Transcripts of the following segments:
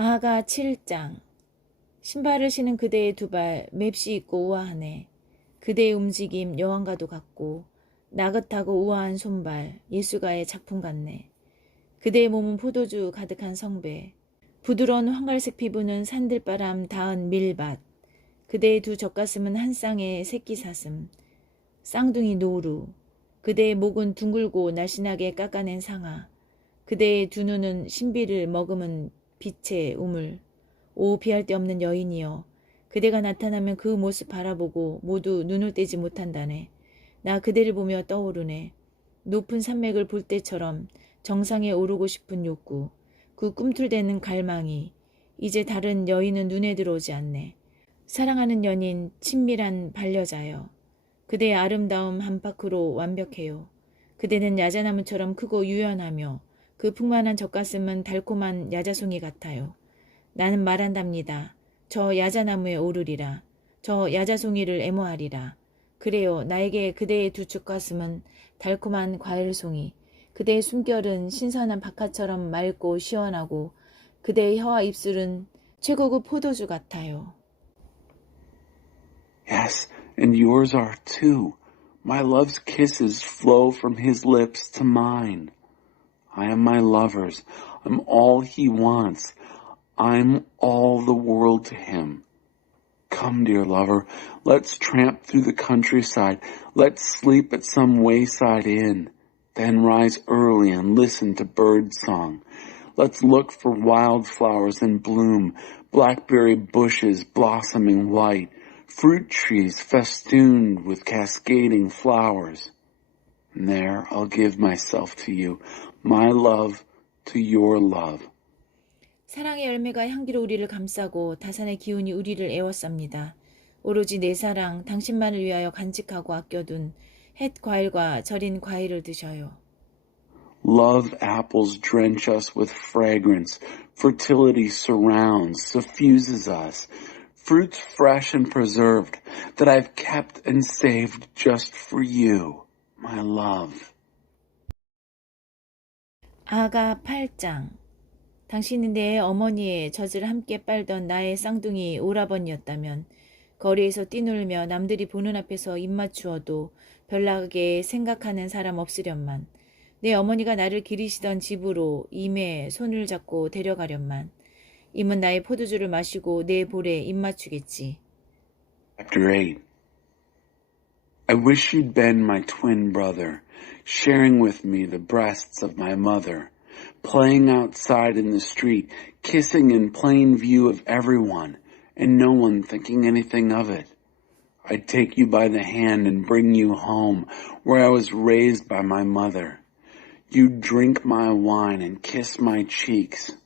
아가 7장. 신발을 신은 그대의 두 발 맵시 있고 우아하네. 그대의 움직임 여왕과도 같고 나긋하고 우아한 손발 예술가의 작품 같네. 그대의 몸은 포도주 가득한 성배. 부드러운 황갈색 피부는 산들바람 닿은 밀밭. 그대의 두 젖가슴은 한 쌍의 새끼 사슴. 쌍둥이 노루. 그대의 목은 둥글고 날씬하게 깎아낸 상아. 그대의 두 눈은 신비를 머금은 빛의 우물. 오 비할 데 없는 여인이여. 그대가 나타나면 그 모습 바라보고 모두 눈을 떼지 못한다네. 나 그대를 보며 떠오르네. 높은 산맥을 볼 때처럼 정상에 오르고 싶은 욕구. 그 꿈틀대는 갈망이. 이제 다른 여인은 눈에 들어오지 않네. 사랑하는 연인 친밀한 반려자여. 그대의 아름다움 한파크로 완벽해요. 그대는 야자나무처럼 크고 유연하며 그 풍만한 젖가슴은 달콤한 야자송이 같아요. 나는 말한답니다. 저 야자나무에 오르리라. 저 야자송이를 애모하리라. 그래요. 나에게 그대의 두 젖가슴은 달콤한 과일송이. 그대의 숨결은 신선한 박하처럼 맑고 시원하고 그대의 혀와 입술은 최고급 포도주 같아요. Yes, and yours are too. My love's kisses flow from his lips to mine. I am my lover's. I'm all he wants. I'm all the world to him. Come, dear lover, let's tramp through the countryside. Let's sleep at some wayside inn. Then rise early and listen to bird song. Let's look for wildflowers in bloom, blackberry bushes blossoming white, fruit trees festooned with cascading flowers. And there I'll give myself to you, my love to your love. 사랑의 열매가 향기로 우리를 감싸고 다산의 기운이 우리를 애워쌉니다. 오로지 내 사랑, 당신만을 위하여 간직하고 아껴둔 햇 과일과 절인 과일을 드셔요. Love apples drench us with fragrance. Fertility surrounds, suffuses us. Fruits fresh and preserved that I've kept and saved just for you, my love. 아가 8장. 당신이 내 어머니의 젖을 함께 빨던 나의 쌍둥이 오라버니였다면 거리에서 뛰놀며 남들이 보는 앞에서 입맞추어도 별나게 생각하는 사람 없으련만 내 어머니가 나를 기리시던 집으로 임에 손을 잡고 데려가련만 임은 나의 포도주를 마시고 내 볼에 입맞추겠지. Chapter 8. I wish you'd been my twin brother, sharing with me the breasts of my mother, playing outside in the street, kissing in plain view of everyone, and no one thinking anything of it. I'd take you by the hand and bring you home, where I was raised by my mother. You'd drink my wine and kiss my cheeks.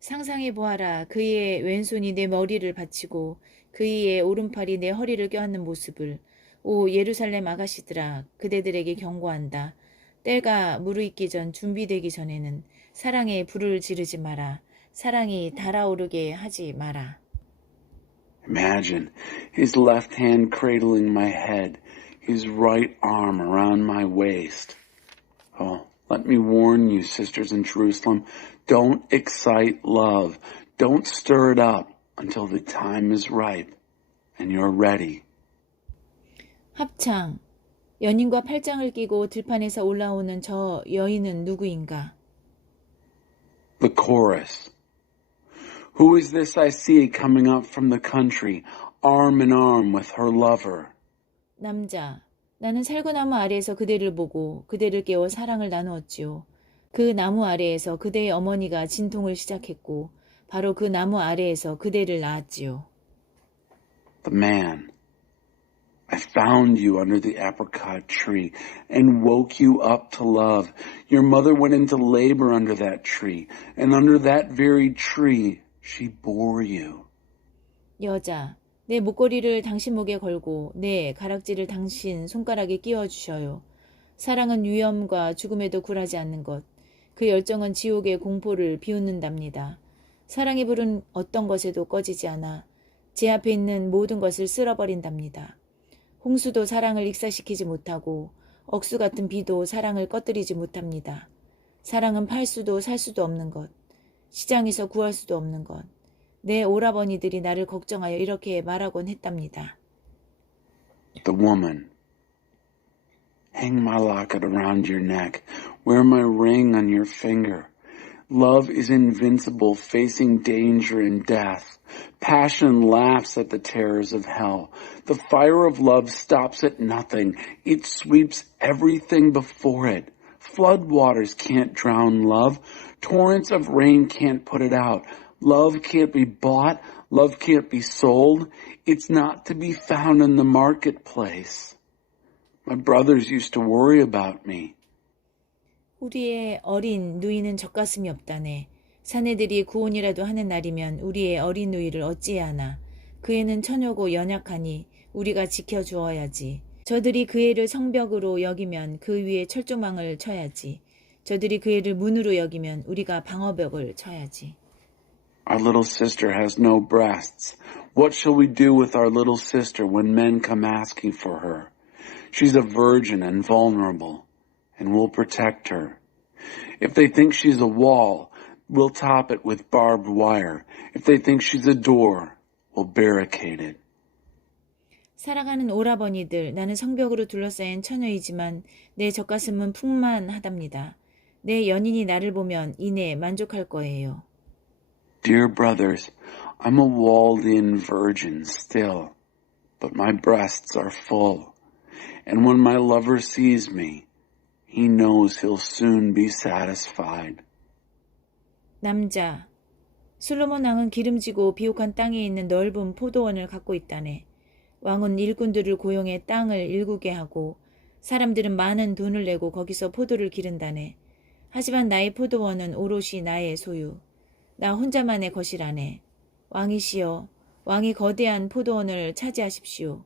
상상해 보아라. 그의 왼손이 내 머리를 받치고 그의 오른팔이 내 허리를 껴안는 모습을. 오 예루살렘 아가씨들아, 그대들에게 경고한다. 때가 무르익기 전 준비되기 전에는 사랑에 불을 지르지 마라. 사랑이 달아오르게 하지 마라. Imagine his left hand cradling my head, his right arm around my waist. Oh, let me warn you, sisters in Jerusalem, don't excite love. Don't stir it up until the time is ripe and you're ready. 합창. 연인과 팔짱을 끼고 들판에서 올라오는 저 여인은 누구인가? The chorus. Who is this I see coming up from the country, arm in arm with her lover? 남자. 나는 살구나무 아래에서 그대를 보고 그대를 깨워 사랑을 나누었지요. 그 나무 아래에서 그대의 어머니가 진통을 시작했고 바로 그 나무 아래에서 그대를 낳았지요. The man. I found you under the apricot tree and woke you up to love. Your mother went into labor under that tree, and under that very tree she bore you. 여자. 내 목걸이를 당신 목에 걸고 내 가락지를 당신 손가락에 끼워주셔요. 사랑은 위험과 죽음에도 굴하지 않는 것. 그 열정은 지옥의 공포를 비웃는답니다. 사랑의 불은 어떤 것에도 꺼지지 않아 제 앞에 있는 모든 것을 쓸어버린답니다. 홍수도 사랑을 익사시키지 못하고 억수 같은 비도 사랑을 꺼뜨리지 못합니다. 사랑은 팔 수도 살 수도 없는 것. 시장에서 구할 수도 없는 것. 내 오라버니들이 나를 걱정하여 이렇게 말하곤 했답니다. The woman. Hang my locket around your neck. Wear my ring on your finger. Love is invincible, facing danger and death. Passion laughs at the terrors of hell. The fire of love stops at nothing. It sweeps everything before it. Floodwaters can't drown love. Torrents of rain can't put it out. Love can't be bought. Love can't be sold. It's not to be found in the marketplace. My brothers used to worry about me. 우리의 어린 누이는 젖가슴이 없다네. 사내들이 구혼이라도 하는 날이면 우리의 어린 누이를 어찌해야 하나. 그 애는 처녀고 연약하니 우리가 지켜주어야지. 저들이 그 애를 성벽으로 여기면 그 위에 철조망을 쳐야지. 저들이 그 애를 문으로 여기면 우리가 방어벽을 쳐야지. Our little sister has no breasts. What shall we do with our little sister when men come asking for her? She's a virgin and vulnerable, and we'll protect her. If they think she's a wall, we'll top it with barbed wire. If they think she's a door, we'll barricade it. 사랑하는 오라버니들, 나는 성벽으로 둘러싸인 처녀이지만 내 젖가슴은 풍만하답니다. 내 연인이 나를 보면 이내 만족할 거예요. Dear brothers, I'm a walled-in virgin still, but my breasts are full. And when my lover sees me, he knows he'll soon be satisfied. 남자, 솔로몬 왕은 기름지고 비옥한 땅에 있는 넓은 포도원을 갖고 있다네. 왕은 일꾼들을 고용해 땅을 일구게 하고 사람들은 많은 돈을 내고 거기서 포도를 기른다네. 하지만 나의 포도원은 오롯이 나의 소유. 나 혼자만의 것이라네. 왕이시여, 왕이 거대한 포도원을 차지하십시오.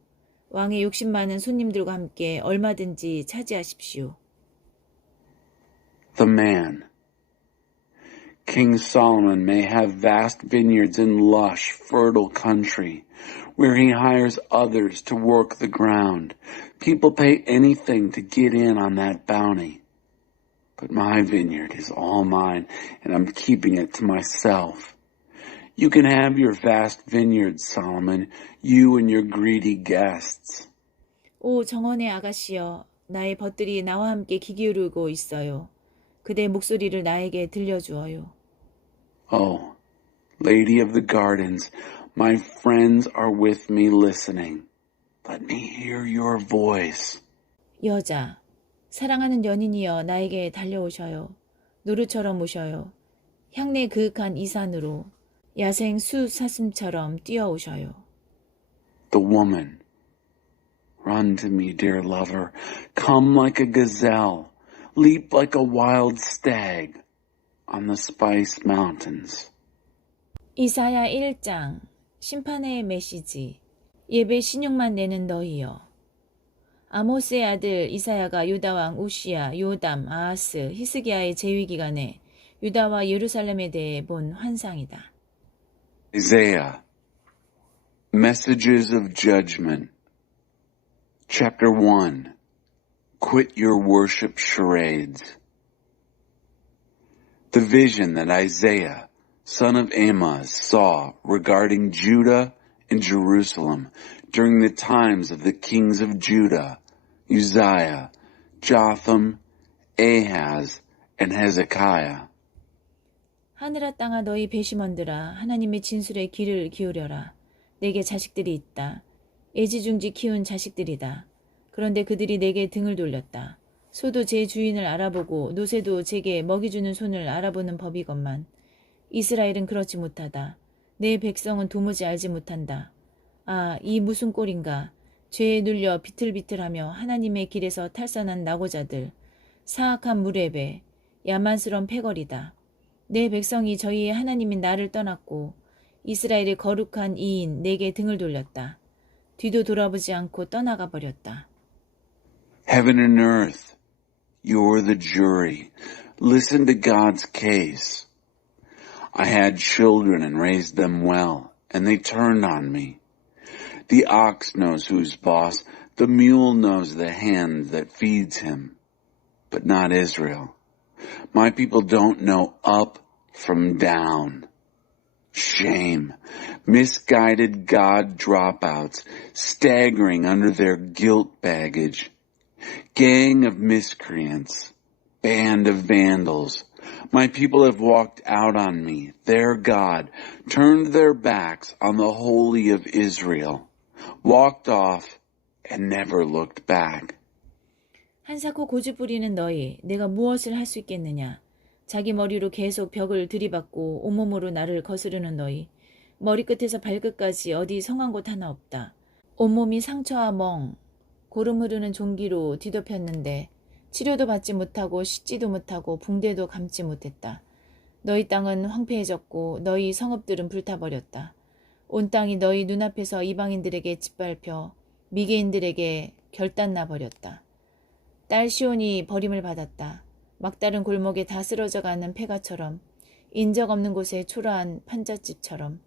왕의 욕심 많은 손님들과 함께 얼마든지 차지하십시오. The man. King Solomon may have vast vineyards in lush, fertile country, where he hires others to work the ground. People pay anything to get in on that bounty. But my vineyard is all mine, and I'm keeping it to myself. You can have your vast vineyard, Solomon, you and your greedy guests. 오 정원의 아가씨여, 나의 벗들이 나와 함께 귀 기울이고 있어요. 그대 목소리를 나에게 들려주어요. Oh, Lady of the Gardens, my friends are with me listening. Let me hear your voice. 여자, 사랑하는 연인이여 나에게 달려오셔요. 노루처럼 오셔요. 향내 그윽한 이산으로 야생 수사슴처럼 뛰어오셔요. The woman. Run to me, dear lover. Come like a gazelle. Leap like a wild stag on the Spice Mountains. 이사야 1장 심판의 메시지 예배 신용만 내는 너희여. 아모스의 아들 이사야가 유다왕 우시야, 요담, 아하스, 히스기야의 재위 기간에 유다와 예루살렘에 대해 본 환상이다. Isaiah. Messages of Judgment. Chapter 1. Quit your worship charades. The vision that Isaiah, son of Amoz, saw regarding Judah and Jerusalem during the times of the kings of Judah, Uzziah, Jotham, Ahaz, and Hezekiah. 하늘아 땅아 너희 배심원들아 하나님의 진술에 귀를 기울여라. 내게 자식들이 있다. 애지중지 키운 자식들이다. 그런데 그들이 내게 등을 돌렸다. 소도 제 주인을 알아보고 노새도 제게 먹이주는 손을 알아보는 법이건만 이스라엘은 그렇지 못하다. 내 백성은 도무지 알지 못한다. 아, 이 무슨 꼴인가. 죄에 눌려 비틀비틀하며 하나님의 길에서 탈선한 낙오자들. 사악한 무레배, 야만스러운 패거리다. 내 백성이 저희의 하나님인 나를 떠났고 이스라엘의 거룩한 이인 내게 등을 돌렸다. 뒤도 돌아보지 않고 떠나가 버렸다. Heaven and earth, you're the jury. Listen to God's case. I had children and raised them well, and they turned on me. The ox knows who's boss. The mule knows the hand that feeds him, but not Israel. My people don't know up from down. Shame. Misguided God dropouts, staggering under their guilt baggage. Gang of miscreants. Band of vandals. My people have walked out on me, their God, turned their backs on the Holy of Israel, walked off and never looked back. 한사코 고집부리는 너희, 내가 무엇을 할 수 있겠느냐? 자기 머리로 계속 벽을 들이받고 온몸으로 나를 거스르는 너희. 머리끝에서 발끝까지 어디 성한 곳 하나 없다. 온몸이 상처와 멍, 고름 흐르는 종기로 뒤덮였는데 치료도 받지 못하고 씻지도 못하고 붕대도 감지 못했다. 너희 땅은 황폐해졌고 너희 성읍들은 불타버렸다. 온 땅이 너희 눈앞에서 이방인들에게 짓밟혀 미개인들에게 결단나 버렸다. 딸 시온이 버림을 받았다. 막다른 골목에 다 쓰러져가는 폐가처럼, 인적 없는 곳에 초라한 판잣집처럼,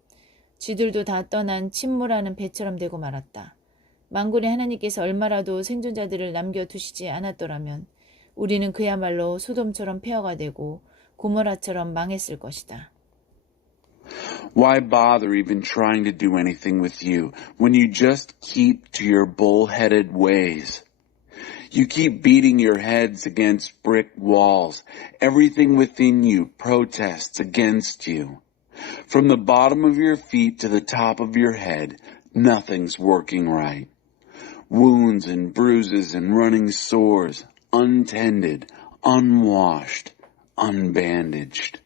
쥐들도 다 떠난 침몰하는 배처럼 되고 말았다. 만군의 하나님께서 얼마라도 생존자들을 남겨두시지 않았더라면 우리는 그야말로 소돔처럼 폐허가 되고 고모라처럼 망했을 것이다. Why bother even trying to do anything with you when you just keep to your bull-headed ways? You keep beating your heads against brick walls. Everything within you protests against you. From the bottom of your feet to the top of your head, nothing's working right. Wounds and bruises and running sores, untended, unwashed, unbandaged.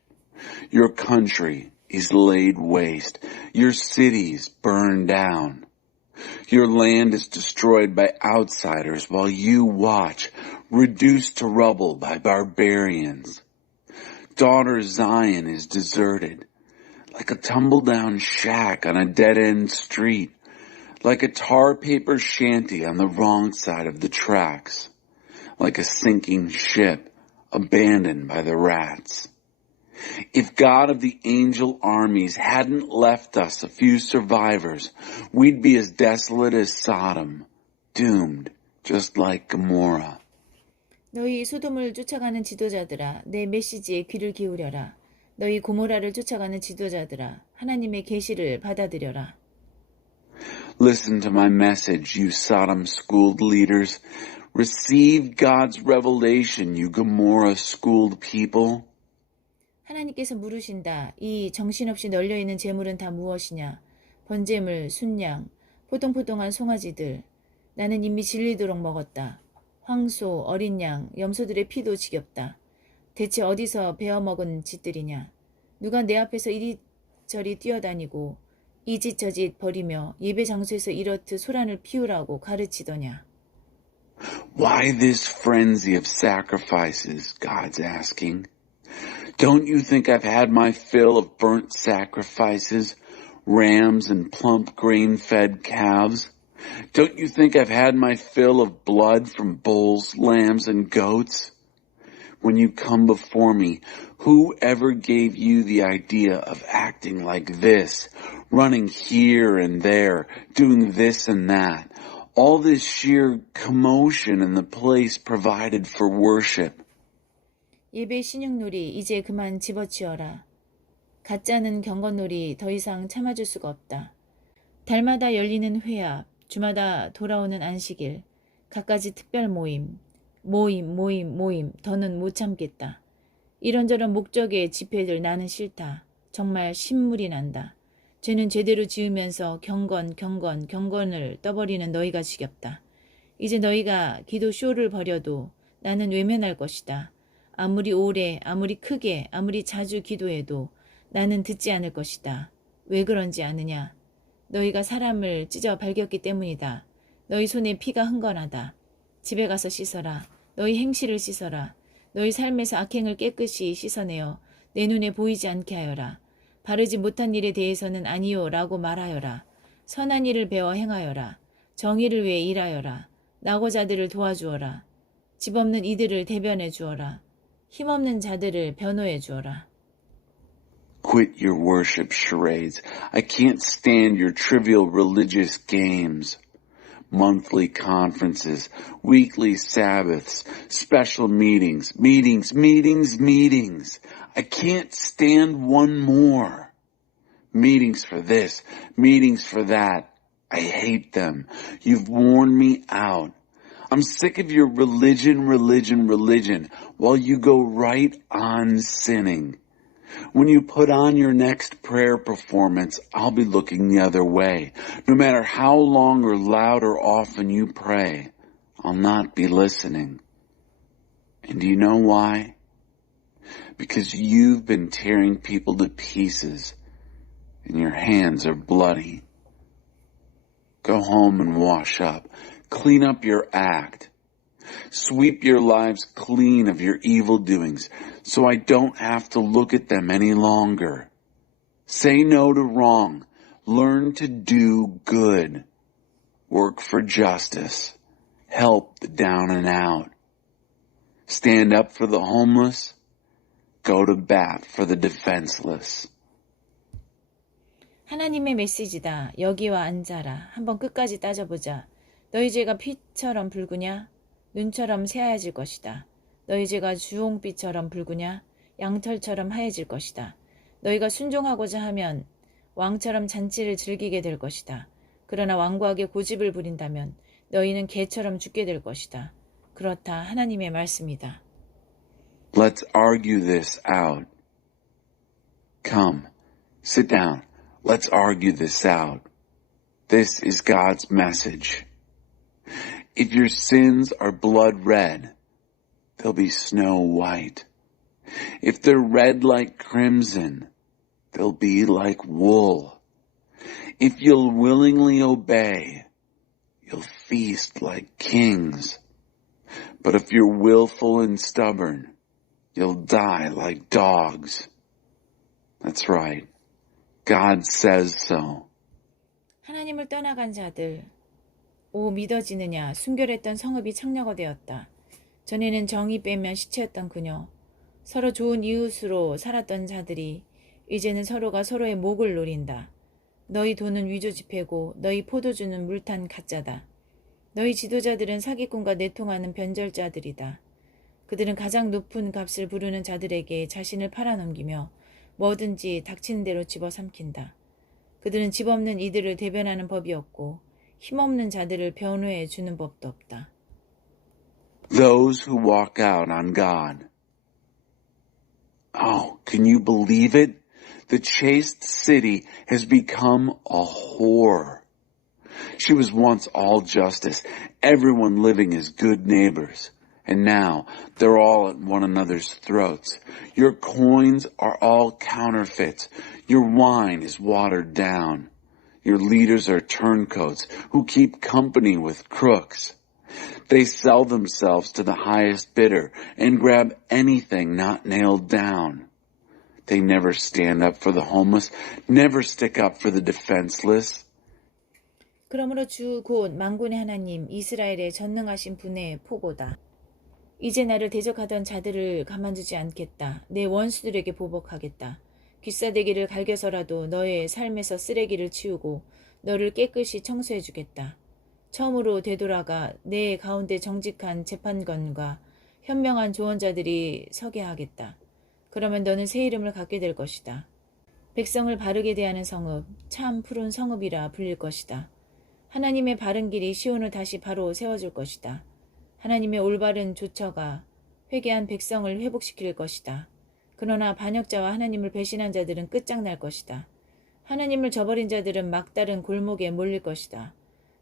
Your country is laid waste. Your cities burned down. Your land is destroyed by outsiders while you watch, reduced to rubble by barbarians. Daughter Zion is deserted, like a tumble-down shack on a dead-end street, like a tar paper shanty on the wrong side of the tracks, like a sinking ship abandoned by the rats. If God of the angel armies hadn't left us a few survivors, we'd be as desolate as Sodom, doomed just like Gomorrah. 너희 소돔을 쫓아가는 지도자들아, 내 메시지에 귀를 기울여라. 너희 고모라를 쫓아가는 지도자들아, 하나님의 계시를 받아들여라. Listen to my message, you Sodom-schooled leaders. Receive God's revelation, you Gomorrah-schooled people. 하나님께서 물으신다. 이 정신없이 널려있는 재물은 다 무엇이냐? 번제물, 순양, 포동포동한 송아지들. 나는 이미 질리도록 먹었다. 황소, 어린 양, 염소들의 피도 지겹다. 대체 어디서 베어먹은 짓들이냐? 누가 내 앞에서 이리저리 뛰어다니고 이 짓 저 짓 버리며 예배 장소에서 이렇듯 소란을 피우라고 가르치더냐? Why this frenzy of sacrifices? God's asking. Don't you think I've had my fill of burnt sacrifices, rams and plump grain-fed calves? Don't you think I've had my fill of blood from bulls, lambs, and goats? When you come before me, who ever gave you the idea of acting like this, running here and there, doing this and that? All this sheer commotion in the place provided for worship. 예배 신용놀이 이제 그만 집어치워라. 가짜는 경건놀이 더 이상 참아줄 수가 없다. 달마다 열리는 회합, 주마다 돌아오는 안식일, 갖가지 특별 모임, 더는 못 참겠다. 이런저런 목적의 집회들 나는 싫다. 정말 신물이 난다. 죄는 제대로 지으면서 경건을 떠버리는 너희가 지겹다. 이제 너희가 기도 쇼를 벌여도 나는 외면할 것이다. 아무리 오래, 아무리 크게, 아무리 자주 기도해도 나는 듣지 않을 것이다. 왜 그런지 아느냐? 너희가 사람을 찢어 발겼기 때문이다. 너희 손에 피가 흥건하다. 집에 가서 씻어라. 너희 행실을 씻어라. 너희 삶에서 악행을 깨끗이 씻어내어 내 눈에 보이지 않게 하여라. 바르지 못한 일에 대해서는 아니요 라고 말하여라. 선한 일을 배워 행하여라. 정의를 위해 일하여라. 낙오자들을 도와주어라. 집 없는 이들을 대변해 주어라. 힘없는 자들을 변호해 주어라. Quit your worship charades. I can't stand your trivial religious games. Monthly conferences, weekly Sabbaths, special meetings. I can't stand one more. Meetings for this, meetings for that. I hate them. You've worn me out. I'm sick of your religion while you go right on sinning. When you put on your next prayer performance, I'll be looking the other way. No matter how long or loud or often you pray, I'll not be listening. And do you know why? Because you've been tearing people to pieces and your hands are bloody. Go home and wash up. Clean up your act. Sweep your lives clean of your evil doings so I don't have to look at them any longer. Say no to wrong. Learn to do good. Work for justice. Help the down and out. Stand up for the homeless. Go to bat for the defenseless. 하나님의 메시지다. 여기와 앉아라. 한번 끝까지 따져보자. 너희 죄가 피처럼 붉으냐? 눈처럼 새하얘질 것이다. 너희 죄가 주홍빛처럼 붉으냐? 양털처럼 하얘질 것이다. 너희가 순종하고자 하면 왕처럼 잔치를 즐기게 될 것이다. 그러나 완고하게 고집을 부린다면 너희는 개처럼 죽게 될 것이다. 그렇다. 하나님의 말씀이다. Let's argue this out. Come, sit down. Let's argue this out. This is God's message. If your sins are blood red, they'll be snow white. If they're red like crimson, they'll be like wool. If you'll willingly obey, you'll feast like kings. But if you're willful and stubborn, you'll die like dogs. That's right. God says so. 하나님을 떠나간 자들, 오 믿어지느냐? 순결했던 성읍이 창녀가 되었다. 전에는 정이 빼면 시체였던 그녀, 서로 좋은 이웃으로 살았던 자들이 이제는 서로가 서로의 목을 노린다. 너희 돈은 위조 지폐고 너희 포도주는 물탄 가짜다. 너희 지도자들은 사기꾼과 내통하는 변절자들이다. 그들은 가장 높은 값을 부르는 자들에게 자신을 팔아넘기며 뭐든지 닥치는 대로 집어삼킨다. 그들은 집 없는 이들을 대변하는 법이 없고 힘없는 자들을 변호해 주는 법도 없다. Those who walk out on God. Oh, can you believe it? The chaste city has become a whore. She was once all justice, everyone living as good neighbors. And now they're all at one another's throats. Your coins are all counterfeits. Your wine is watered down. Your leaders are turncoats who keep company with crooks. They sell themselves to the highest bidder and grab anything not nailed down. They never stand up for the homeless, never stick up for the defenseless. 그러므로 주 곧 만군의 하나님 이스라엘의 전능하신 분의 포고다. 이제 나를 대적하던 자들을 가만두지 않겠다. 내 원수들에게 보복하겠다. 귀싸대기를 갈겨서라도 너의 삶에서 쓰레기를 치우고 너를 깨끗이 청소해 주겠다. 처음으로 되돌아가 내 가운데 정직한 재판관과 현명한 조언자들이 서게 하겠다. 그러면 너는 새 이름을 갖게 될 것이다. 백성을 바르게 대하는 성읍, 참 푸른 성읍이라 불릴 것이다. 하나님의 바른 길이 시온을 다시 바로 세워줄 것이다. 하나님의 올바른 조처가 회개한 백성을 회복시킬 것이다. 그러나 반역자와 하나님을 배신한 자들은 끝장날 것이다. 하나님을 저버린 자들은 막다른 골목에 몰릴 것이다.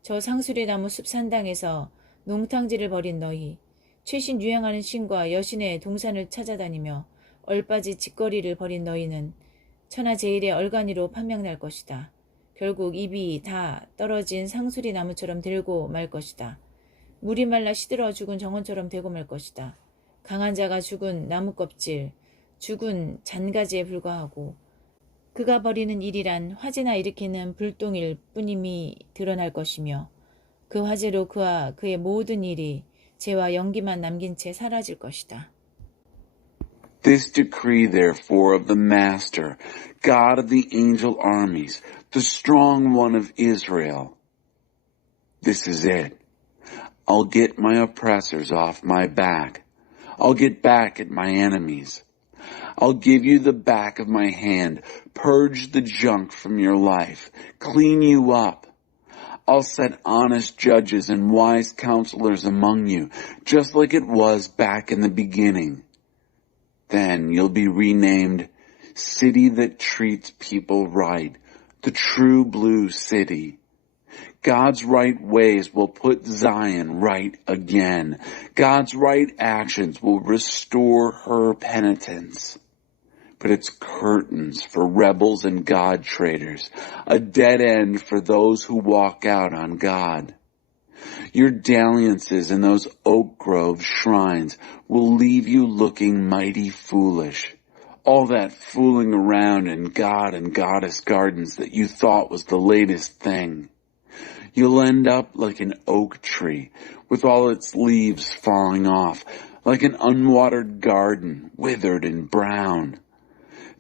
저 상수리나무 숲 산당에서 농탕질을 벌인 너희, 최신 유행하는 신과 여신의 동산을 찾아다니며 얼빠지 짓거리를 벌인 너희는 천하제일의 얼간이로 판명날 것이다. 결국 입이 다 떨어진 상수리나무처럼 들고 말 것이다. 물이 말라 시들어 죽은 정원처럼 되고 말 것이다. 강한 자가 죽은 나무껍질, 죽은 잔가지에 불과하고 그가 벌이는 일이란 화재나 일으키는 불똥일 뿐임이 드러날 것이며 그 화재로 그와 그의 모든 일이 죄와 연기만 남긴 채 사라질 것이다. This decree, therefore, of the Master, God of the angel armies, the strong one of Israel. This is it. I'll get my oppressors off my back. I'll get back at my enemies. I'll give you the back of my hand, purge the junk from your life, clean you up. I'll set honest judges and wise counselors among you, just like it was back in the beginning. Then you'll be renamed City That Treats People Right, the True Blue City. God's right ways will put Zion right again. God's right actions will restore her penitence. But it's curtains for rebels and God traitors, a dead end for those who walk out on God. Your dalliances in those Oak Grove shrines will leave you looking mighty foolish. All that fooling around in God and Goddess gardens that you thought was the latest thing. You'll end up like an oak tree with all its leaves falling off, like an unwatered garden, withered and brown.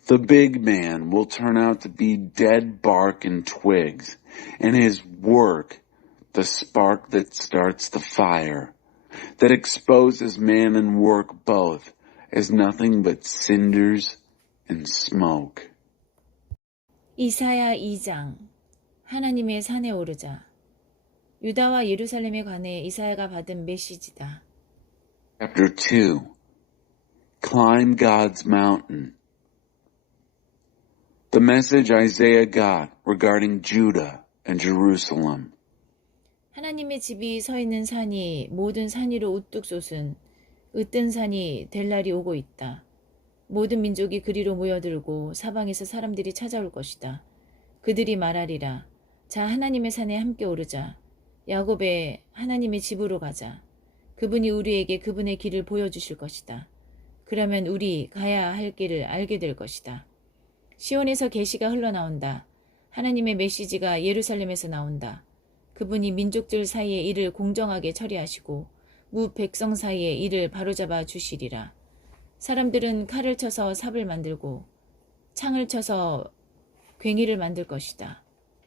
The big man will turn out to be dead bark and twigs, and his work, the spark that starts the fire, that exposes man and work both as nothing but cinders and smoke. 이사야 2장 하나님의 산에 오르자. 유다와 예루살렘에 관해 이사야가 받은 메시지다. Chapter 2. Climb God's mountain. The message Isaiah got regarding Judah and Jerusalem. 하나님의 집이 서 있는 산이 모든 산 위로 우뚝 솟은 으뜬 산이 될 날이 오고 있다. 모든 민족이 그리로 모여들고 사방에서 사람들이 찾아올 것이다. 그들이 말하리라. 자, 하나님의 산에 함께 오르자. 야곱의 하나님의 집으로 가자. 그분이 우리에게 그분의 길을 보여주실 것이다. 그러면 우리 가야 할 길을 알게 될 것이다. 시온에서 계시가 흘러나온다. 하나님의 메시지가 예루살렘에서 나온다. 그분이 민족들 사이에 일을 공정하게 처리하시고 무 백성 사이에 일을 바로잡아 주시리라. 사람들은 칼을 쳐서 삽을 만들고 창을 쳐서 괭이를 만들 것이다.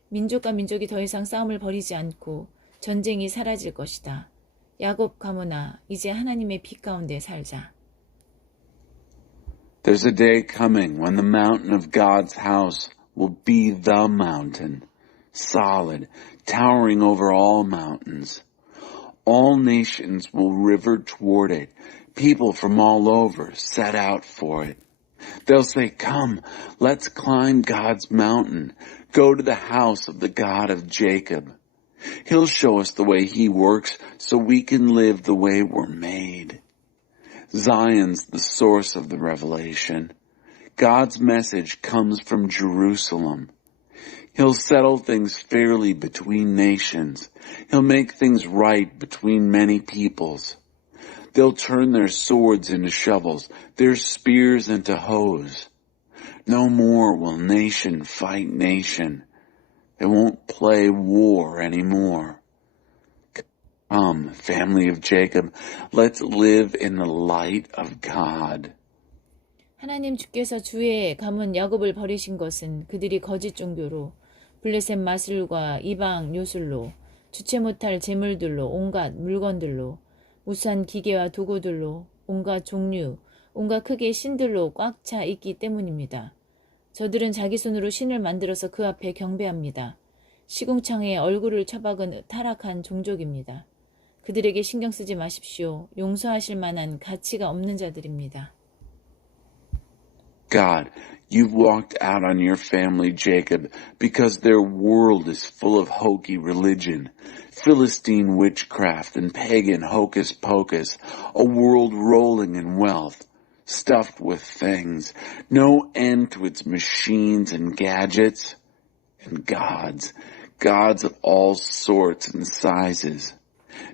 민족과 민족이 더 이상 싸움을 벌이지 않고 전쟁이 사라질 것이다. 야곱 가문아, 이제 하나님의 빛 가운데 살자. There's a day coming when the mountain of God's house will be the mountain, solid, towering over all mountains. All nations will river toward it. People from all over set out for it. They'll say, come, let's climb God's mountain, go to the house of the God of Jacob. He'll show us the way he works so we can live the way we're made. Zion's the source of the revelation. God's message comes from Jerusalem. He'll settle things fairly between nations. He'll make things right between many peoples. They'll turn their swords into shovels, their spears into hoes. No more will nation fight nation. They won't play war anymore. Come, family of Jacob, let's live in the light of God. 하나님 주께서 주의 가문 야곱을 버리신 것은 그들이 거짓 종교로 블레셋 마술과 이방 요술로 주체 못할 재물들로 온갖 물건들로 무수한 기계와 도구들로 온갖 종류, 온갖 크기의 신들로 꽉 차 있기 때문입니다. 저들은 자기 손으로 신을 만들어서 그 앞에 경배합니다. 시궁창에 얼굴을 처박은 타락한 종족입니다. 그들에게 신경 쓰지 마십시오. 용서하실 만한 가치가 없는 자들입니다. God, you've walked out on your family, Jacob, because their world is full of hokey religion, Philistine witchcraft, and pagan hocus pocus, a world rolling in wealth, stuffed with things, no end to its machines and gadgets, and gods of all sorts and sizes.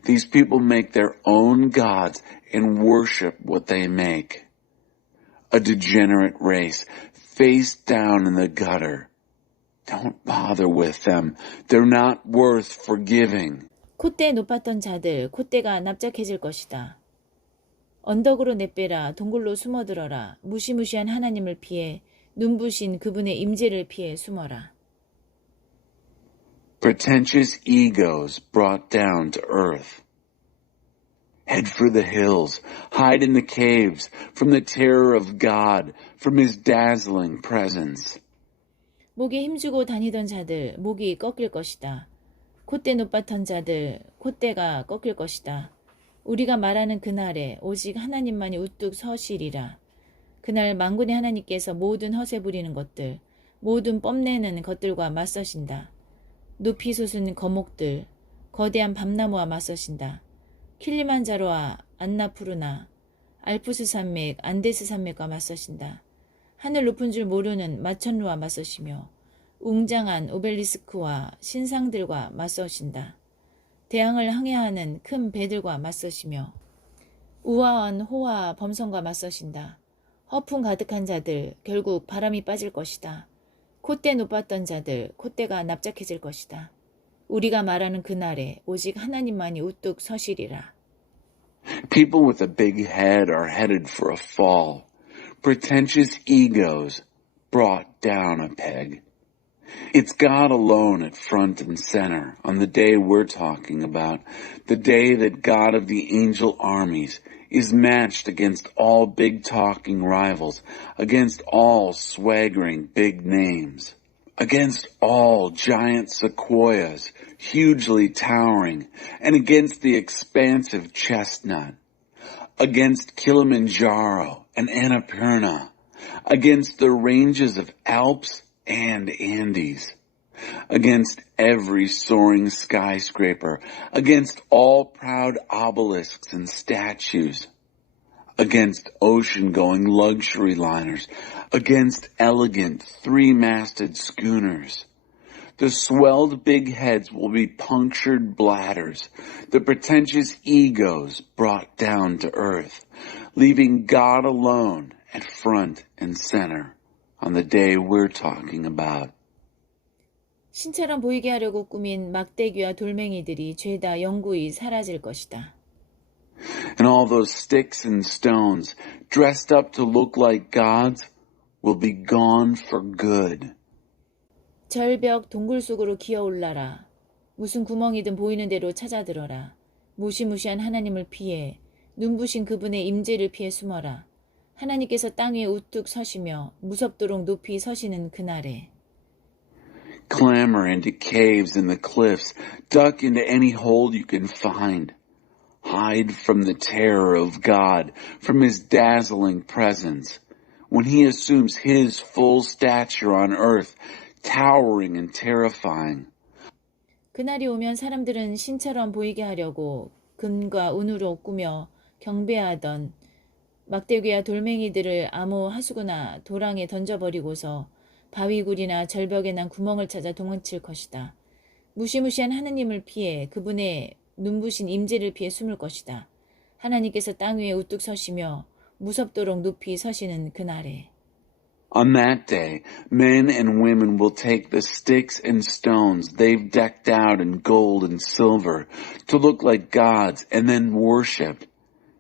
These people make their own gods and worship what they make. A degenerate race, face down in the gutter. Don't bother with them. They're not worth forgiving. 콧대 높았던 자들, 콧대가 납작해질 것이다. 언덕으로 내빼라, 동굴로 숨어들어라. 무시무시한 하나님을 피해 눈부신 그분의 임재를 피해 숨어라. Pretentious egos brought down to earth. Head for the hills, hide in the caves, from the terror of God, from his dazzling presence. 목에 힘주고 다니던 자들, 목이 꺾일 것이다. 콧대 높았던 자들, 콧대가 꺾일 것이다. 우리가 말하는 그날에 오직 하나님만이 우뚝 서시리라. 그날 만군의 하나님께서 모든 허세 부리는 것들, 모든 뽐내는 것들과 맞서신다. 높이 솟은 거목들, 거대한 밤나무와 맞서신다. 킬리만자로와 안나푸르나, 알프스 산맥, 안데스 산맥과 맞서신다. 하늘 높은 줄 모르는 마천루와 맞서시며 웅장한 오벨리스크와 신상들과 맞서신다. 대양을 항해하는 큰 배들과 맞서시며 우아한 호와 범성과 맞서신다. 허풍 가득한 자들, 결국 바람이 빠질 것이다. 콧대 높았던 자들, 콧대가 납작해질 것이다. 우리가 말하는 그날에 오직 하나님만이 우뚝 서시리라. People with a big head are headed for a fall. Pretentious egos brought down a peg. It's God alone at front and center on the day we're talking about, the day that God of the angel armies is matched against all big-talking rivals, against all swaggering big names, against all giant sequoias, hugely towering, and against the expansive chestnut, against Kilimanjaro and Annapurna, against the ranges of Alps and Andes, against every soaring skyscraper, against all proud obelisks and statues, against ocean-going luxury liners, against elegant three-masted schooners. The swelled big heads will be punctured bladders, the pretentious egos brought down to earth, leaving God alone at front and center on the day we're talking about. 신처럼 보이게 하려고 꾸민 막대기와 돌멩이들이 죄다 영구히 사라질 것이다. And all those sticks and stones dressed up to look like gods will be gone for good. 절벽 동굴 속으로 기어올라라. 무슨 구멍이든 보이는 대로 찾아들어라. 무시무시한 하나님을 피해 눈부신 그분의 임재를 피해 숨어라. 하나님께서 땅 위에 우뚝 서시며 무섭도록 높이 서시는 그날에. Clamber into caves in the cliffs. Duck into any hole you can find. Hide from the terror of God, from his dazzling presence. When he assumes his full stature on earth, towering and terrifying. 그날이 오면 사람들은 신처럼 보이게 하려고 금과 은으로 꾸며 경배하던 막대기와 돌멩이들을 암호 하수구나 도랑에 던져버리고서 바위굴이나 절벽에 난 구멍을 찾아 도망칠 것이다. 무시무시한 하나님을 피해 그분의 눈부신 임재를 피해 숨을 것이다. 하나님께서 땅 위에 우뚝 서시며 무섭도록 높이 서시는 그날에. On that day, men and women will take the sticks and stones they've decked out in gold and silver to look like gods and then worship,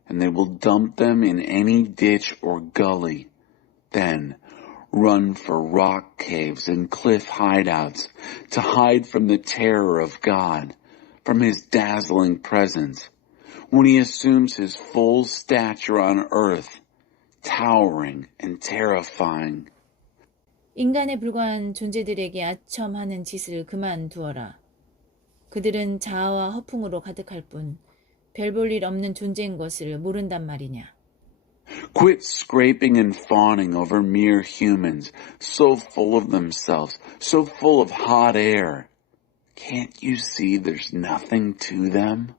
and they will dump them in any ditch or gully. Then run for rock caves and cliff hideouts to hide from the terror of God, from his dazzling presence, when he assumes his full stature on earth, towering and terrifying. 인간에 불과한 존재들에게 아첨하는 짓을 그만두어라. 그들은 자아와 허풍으로 가득할 뿐 별 볼 일 없는 존재인 것을 모른단 말이냐. Quit scraping and fawning over mere humans, so full of themselves, so full of hot air. Can't you see there's nothing to them?